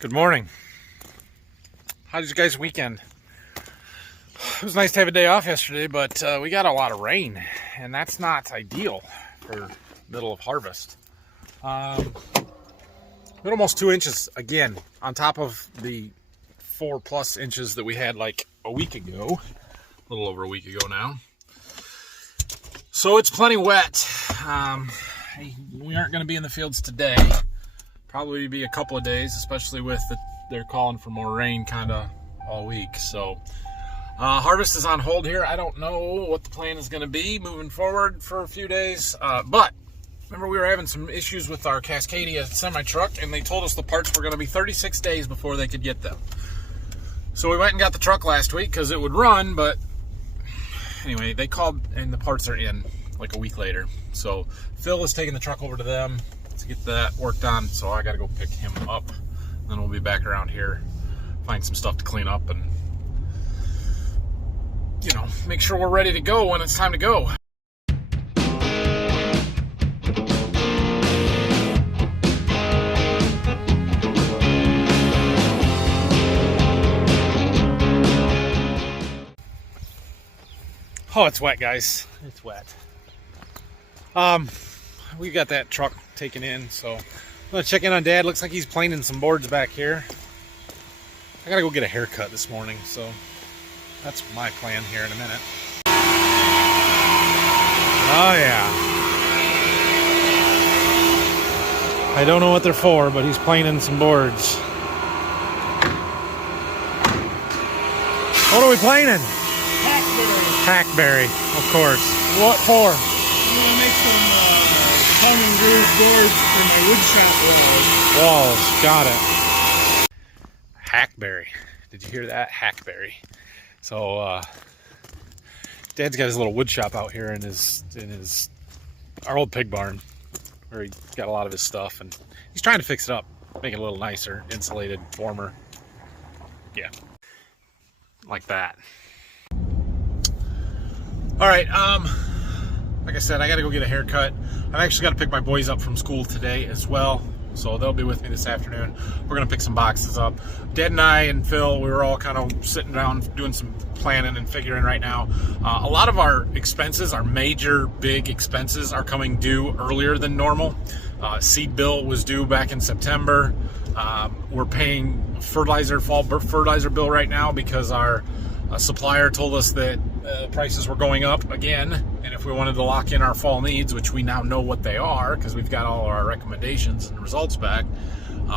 Good morning. How was your guys' weekend? It was nice to have a day off yesterday, but we got a lot of rain, and that's not ideal for middle of harvest. We had almost 2 inches again on top of the 4+ inches that we had like a week ago, a little over a week ago now. So it's plenty wet. We aren't going to be in the fields today. Probably be a couple of days, especially with they're calling for more rain kind of all week. So harvest is on hold here. I don't know what the plan is going to be moving forward for a few days. But remember, we were having some issues with our Cascadia semi-truck, and they told us the parts were going to be 36 days before they could get them. So we went and got the truck last week because it would run, but anyway, they called and the parts are in like a week later. So Phil is taking the truck over to them to get that worked on, so I got to go pick him up. Then we'll be back around here, find some stuff to clean up, and make sure we're ready to go when it's time to go. Oh, it's wet, guys. It's wet. We got that truck taken in, so I'm gonna check in on Dad. Looks like he's planing some boards back here. I gotta go get a haircut this morning, so that's my plan here in a minute. Oh yeah. I don't know what they're for, but he's planing some boards. What are we planing? Hackberry, of course. What for? I'm gonna make some tongue and groove boards for my woodshop Walls, got it. Hackberry. Did you hear that? Hackberry. So Dad's got his little wood shop out here in our old pig barn, where he got a lot of his stuff, and he's trying to fix it up, make it a little nicer, insulated, warmer. Yeah, like that. All right, like I said, I gotta go get a haircut. I've actually got to pick my boys up from school today as well, so they'll be with me this afternoon. We're gonna pick some boxes up. Dad and I and Phil, we were all kind of sitting down doing some planning and figuring right now. A lot of our expenses, our major big expenses, are coming due earlier than normal. Seed bill was due back in September. We're paying fall fertilizer bill right now because our supplier told us that prices were going up again, and if we wanted to lock in our fall needs, which we now know what they are because we've got all our recommendations and results back,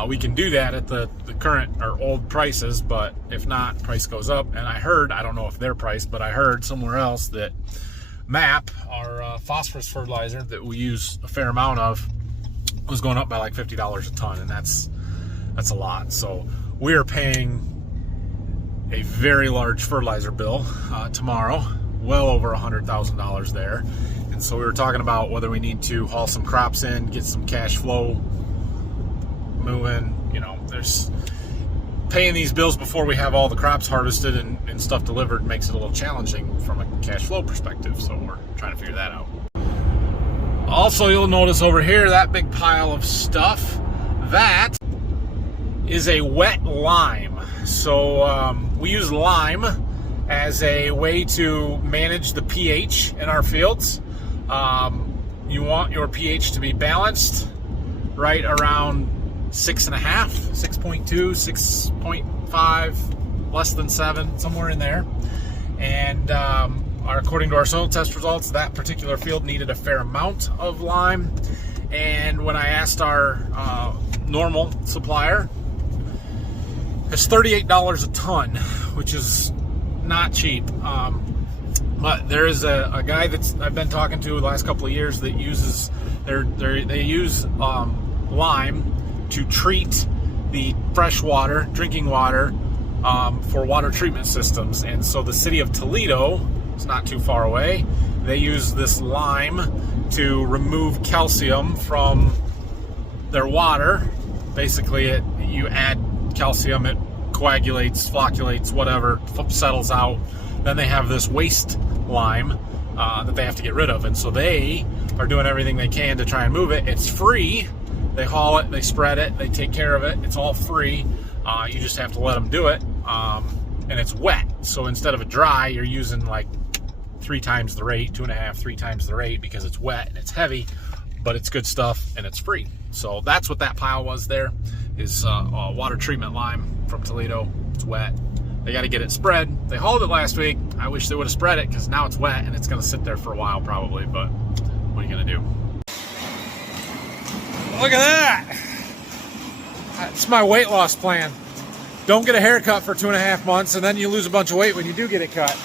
we can do that at the current or old prices. But if not, price goes up. And I heard, I don't know if their price, but I heard somewhere else that MAP, our phosphorus fertilizer that we use a fair amount of, was going up by like $50 a ton, and that's a lot. So we are paying a very large fertilizer bill tomorrow, well over $100,000 there. And so we were talking about whether we need to haul some crops in, get some cash flow moving. There's paying these bills before we have all the crops harvested and stuff delivered makes it a little challenging from a cash flow perspective. So we're trying to figure that out. Also, you'll notice over here, that big pile of stuff, that is a wet lime. So we use lime as a way to manage the pH in our fields. You want your pH to be balanced right around 6.5, 6.2, 6.5, less than 7, somewhere in there. And according to our soil test results, that particular field needed a fair amount of lime. And when I asked our normal supplier, it's $38 a ton, which is not cheap. But there is a guy that I've been talking to the last couple of years that uses they use lime to treat the fresh water, drinking water, for water treatment systems. And so the city of Toledo, it's not too far away, they use this lime to remove calcium from their water. Basically, you add calcium, it coagulates, flocculates, whatever, settles out. Then they have this waste lime that they have to get rid of, and so they are doing everything they can to try and move it. It's free. They haul it, they spread it, they take care of it. It's all free. You just have to let them do it, and it's wet. So instead of a dry, you're using like 3 times the rate, 2.5, 3 times the rate, because it's wet and it's heavy, but it's good stuff and it's free. So that's what that pile was there, is water treatment lime from Toledo. It's wet. They got to get it spread. They hauled it last week. I wish they would have spread it, because now it's wet and it's going to sit there for a while probably, but what are you going to do? Look at that. That's my weight loss plan. Don't get a haircut for 2.5 months, and then you lose a bunch of weight when you do get it cut.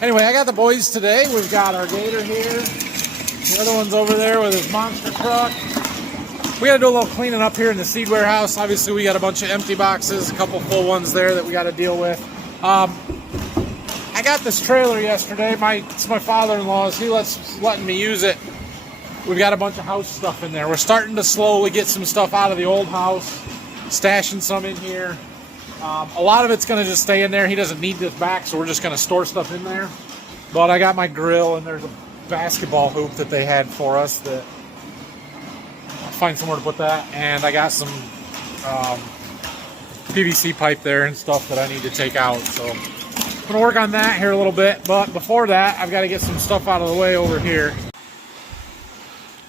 Anyway, I got the boys today. We've got our gator here. The other one's over there with his monster truck. We got to do a little cleaning up here in the seed warehouse. Obviously, we got a bunch of empty boxes, a couple full ones there that we got to deal with. I got this trailer yesterday. It's my father-in-law's. He letting me use it. We've got a bunch of house stuff in there. We're starting to slowly get some stuff out of the old house, stashing some in here. A lot of it's going to just stay in there. He doesn't need this back, so we're just going to store stuff in there. But I got my grill, and there's a basketball hoop that they had for us that I'll find somewhere to put that. And I got some PVC pipe there and stuff that I need to take out. So I'm going to work on that here a little bit. But before that, I've got to get some stuff out of the way over here.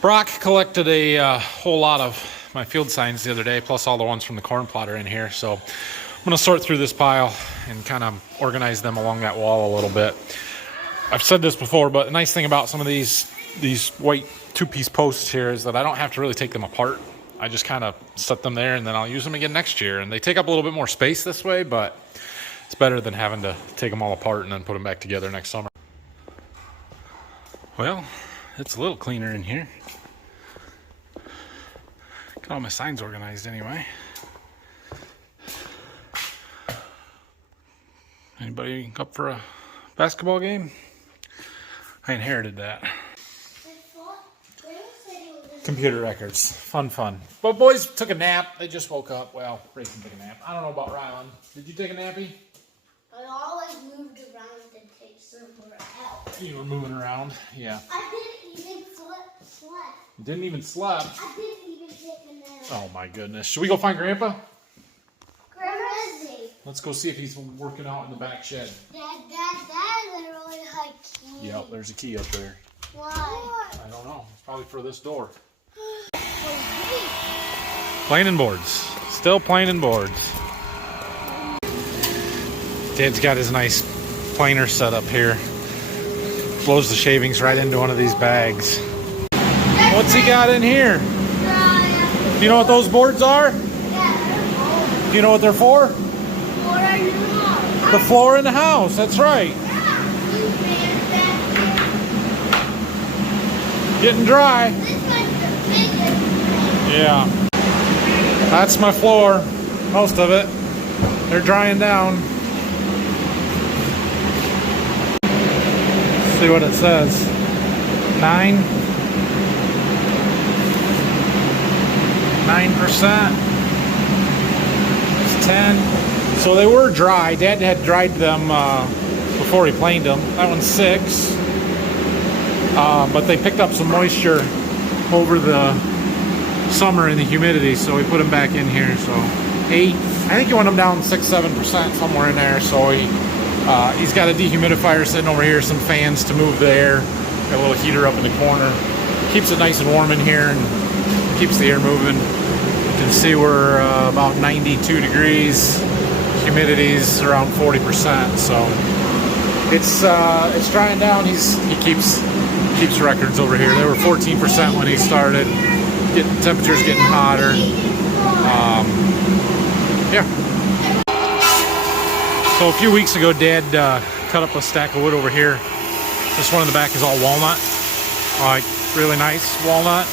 Brock collected a whole lot of my field signs the other day, plus all the ones from the corn plotter in here. So I'm going to sort through this pile and kind of organize them along that wall a little bit. I've said this before, but the nice thing about some of these white 2-piece posts here is that I don't have to really take them apart. I just kind of set them there, and then I'll use them again next year. And they take up a little bit more space this way, but it's better than having to take them all apart and then put them back together next summer. Well, it's a little cleaner in here. Got all my signs organized anyway. Anybody up for a basketball game? I inherited that. Computer records. Fun. But boys took a nap. They just woke up. Well, Rayson took a nap. I don't know about Rylan. Did you take a nappy? I always moved around and take somewhere else. You were moving around? Yeah. I didn't even sleep. You didn't even sleep? I didn't even take a nap. Oh my goodness. Should we go find Grandpa? Where is he? Let's go see if he's working out in the back shed. Dad literally had key. Yep, there's a key up there. Why? I don't know. It's probably for this door. Planing boards. Still planing boards. Dad's got his nice planer set up here. Blows the shavings right into one of these bags. What's he got in here? Do you know what those boards are? Yeah. Do you know what they're for? What are you doing? The floor in the house. That's right. Getting dry. This one's the biggest thing. Yeah. That's my floor. Most of it. They're drying down. Let's see what it says. 9%. It's 10. So they were dry. Dad had dried them before he planed them. That one's 6. But they picked up some moisture over the summer in the humidity, so we put them back in here. So 8. I think he went them down 6-7% somewhere in there. So he's got a dehumidifier sitting over here, some fans to move the air, got a little heater up in the corner. Keeps it nice and warm in here and keeps the air moving. You can see we're about 92 degrees. Humidity's around 40%. So it's drying down. He keeps records over here. They were 14% when he started. Temperatures getting hotter. Yeah. So a few weeks ago, Dad cut up a stack of wood over here. This one in the back is all walnut, like really nice walnut.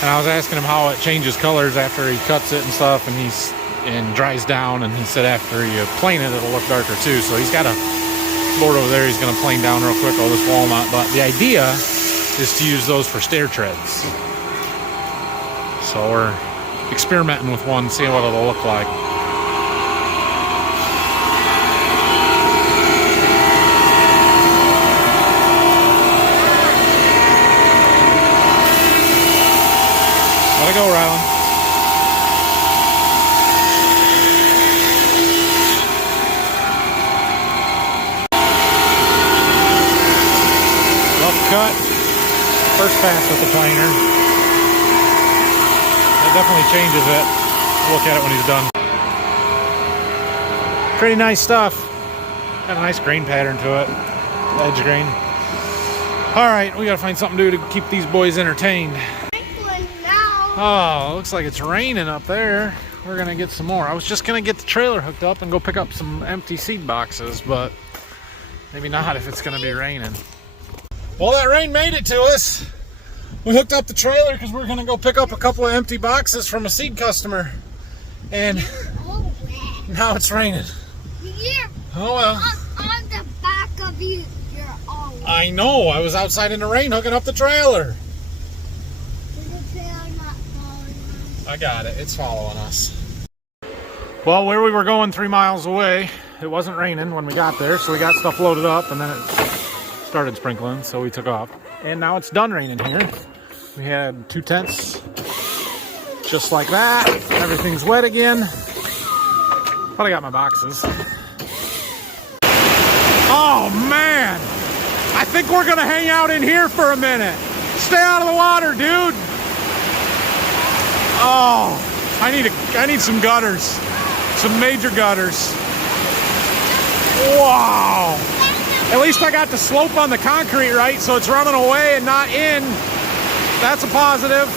And I was asking him how it changes colors after he cuts it and stuff, and dries down. And he said after you plane it, it'll look darker too. So he's got a board over there. He's going to plane down real quick all this walnut. But the idea is to use those for stair treads. So we're experimenting with one, seeing what it'll look like. Let it go, Rylan. fast with the planer. It definitely changes it. We'll look at it when he's done. Pretty nice stuff. Got a nice grain pattern to it. Edge grain. Alright, we gotta find something to do to keep these boys entertained. Oh, looks like it's raining up there. We're gonna get some more. I was just gonna get the trailer hooked up and go pick up some empty seed boxes, but maybe not if it's gonna be raining. Well, that rain made it to us. We hooked up the trailer because we're gonna go pick up a couple of empty boxes from a seed customer. And now it's raining. Oh well. On the back of you, you're all wet. I know, I was outside in the rain hooking up the trailer. Is the trailer not following us? I got it, it's following us. Well, where we were going 3 miles away, it wasn't raining when we got there, so we got stuff loaded up and then it started sprinkling, so we took off. And now it's done raining here. We had 2 tents, just like that. Everything's wet again. But I got my boxes. Oh man! I think we're gonna hang out in here for a minute. Stay out of the water, dude. Oh, I need some gutters. Some major gutters. Wow. At least I got the slope on the concrete right, so it's running away and not in. That's a positive.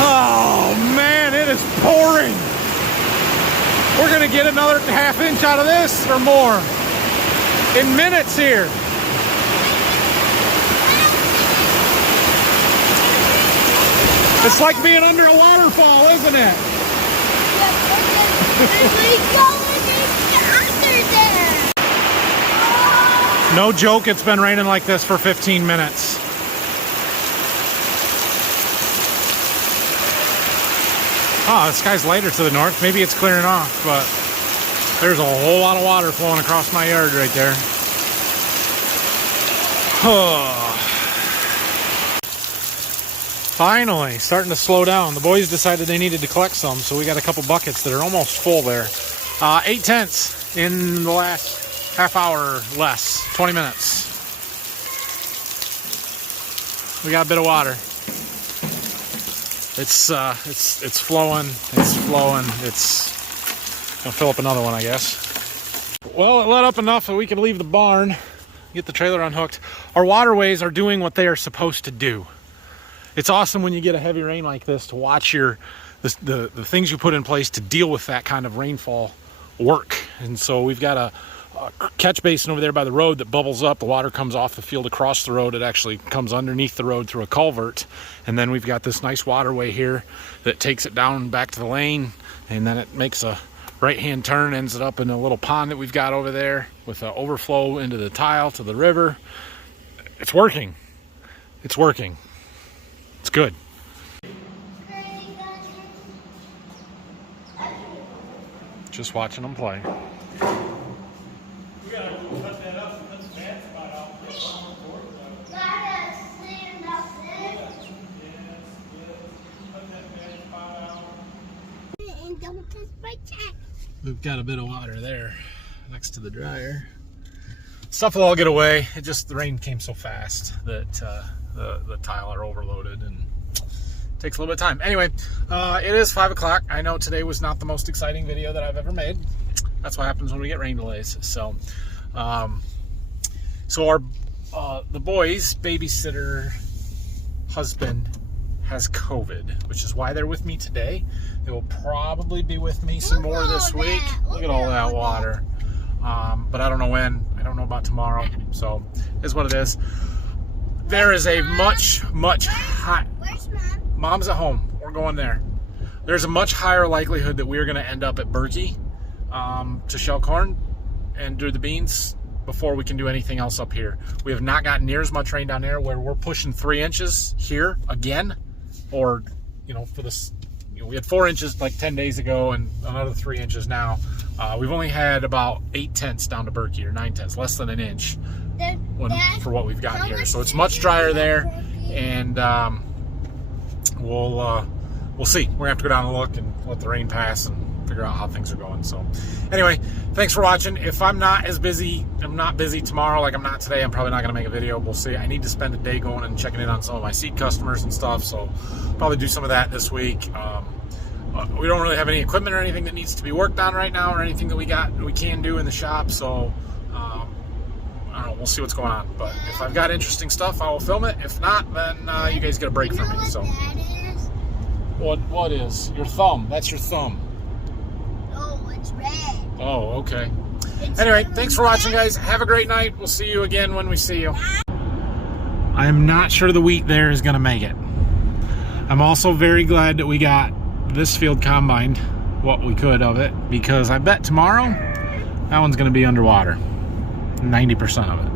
Oh man, it is pouring. We're gonna get another ½ inch out of this or more in minutes here. It's like being under a waterfall, isn't it? No joke, it's been raining like this for 15 minutes. Oh, the sky's lighter to the north. Maybe it's clearing off, but there's a whole lot of water flowing across my yard right there. Finally, starting to slow down. The boys decided they needed to collect some, so we got a couple buckets that are almost full there. 8 tents in the last half hour or less, 20 minutes. We got a bit of water. It's flowing, it's gonna fill up another one, I guess. Well, it let up enough that we could leave the barn, get the trailer unhooked. Our waterways are doing what they are supposed to do. It's awesome when you get a heavy rain like this to watch the things you put in place to deal with that kind of rainfall work. And so we've got a catch basin over there by the road that bubbles up. The water comes off the field across the road. It actually comes underneath the road through a culvert. And then we've got this nice waterway here that takes it down back to the lane. And then it makes a right-hand turn, ends it up in a little pond that we've got over there with an overflow into the tile to the river. It's working. It's working. It's good. Just watching them play. We gotta cut that up and cut the bad spot out. And don't touch my check. We've got a bit of water there next to the dryer. Stuff will all get away. It just, the rain came so fast that the tile are overloaded and it takes a little bit of time. Anyway, it is 5 o'clock. I know today was not the most exciting video that I've ever made. That's what happens when we get rain delays. So, the boys' babysitter husband has COVID, which is why they're with me today. They will probably be with me some more this week. Look at all that water. But I don't know when. I don't know about tomorrow. So, is what it is. There is a much high. Where's Mom? Mom's at home. We're going there. There's a much higher likelihood that we're going to end up at Berkey to shell corn and do the beans before we can do anything else up here. We have not gotten near as much rain down there where we're pushing 3 inches here again, or for this, we had 4 inches like 10 days ago and another 3 inches now. We've only had about 8 tenths down to Berkey, or 9 tenths, less than an inch for what we've got here. So it's much drier there, and we'll see. We're gonna have to go down and look and let the rain pass and figure out how things are going. So anyway, thanks for watching. If I'm not busy tomorrow like I'm not today, I'm probably not going to make a video. We'll see. I need to spend a day going and checking in on some of my seed customers and stuff, so probably do some of that this week. We don't really have any equipment or anything that needs to be worked on right now, or anything that we can do in the shop, so I don't know, we'll see what's going on. But if I've got interesting stuff, I will film it. If not, then you guys get a break from me. So what is your thumb? That's your thumb. Oh, it's red. Oh, okay. Anyway, thanks for watching, guys. Have a great night. We'll see you again when we see you. I am not sure the wheat there is going to make it. I'm also very glad that we got this field combined, what we could of it, because I bet tomorrow that one's going to be underwater, 90% of it.